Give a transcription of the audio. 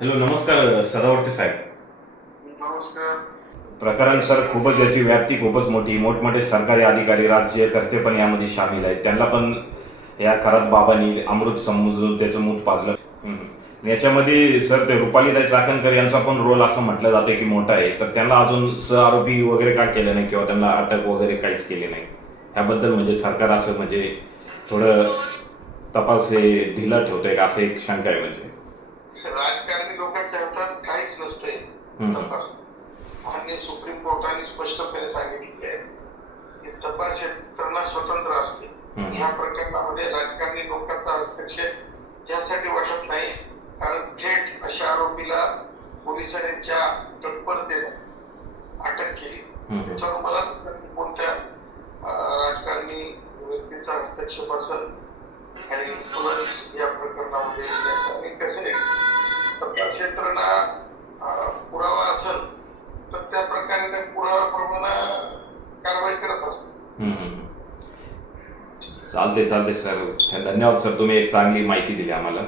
Hello, नमस्कार सदावर्ते साहेब. नमस्कार. प्रकरण सर खूपच याची व्याप्ती खूपच मोठी. मोठमोठे सरकारी अधिकारी, राज्यकर्ते पण यामध्ये सामील आहेत. त्यांना पण या खरात बाबांनी अमृत समजून त्याचं मूत पाजलं. याच्यामध्ये सर ते रुपालीताई चाकणकर यांचा पण रोल असं म्हटलं जातं की मोठा आहे. तर त्यांना अजून सहआरोपी वगैरे का केलं नाही किंवा त्यांना अटक वगैरे काहीच केली नाही. ह्याबद्दल म्हणजे सरकार असं म्हणजे थोडं तपास हे ढिला ठेवतंय का, असं एक शंका आहे म्हणजे. राजकारणी लोकांच्या हातात काहीच नसतंय. तपास माननीय सुप्रीम कोर्टाने स्पष्टपणे सांगितलेले आहे की तपास यंत्रणा स्वतंत्र असते. या प्रकरणामध्ये राजकारणी लोकांचा हस्तक्षेप यासाठी वाटत नाही, कारण थेट अशा आरोपीला पोलिसांच्या तत्परतेने अटक केली. त्याच्यावर मला कोणत्या राजकारणी व्यक्तीचा हस्तक्षेप असेल आणि या प्रकरणामध्ये कसे तपास यंत्रणा पुरावा असेल तर त्या प्रकारे त्या पुराव्याप्रमाणे कारवाई करत असते. चालते सर. धन्यवाद सर, तुम्ही एक चांगली माहिती दिली आम्हाला.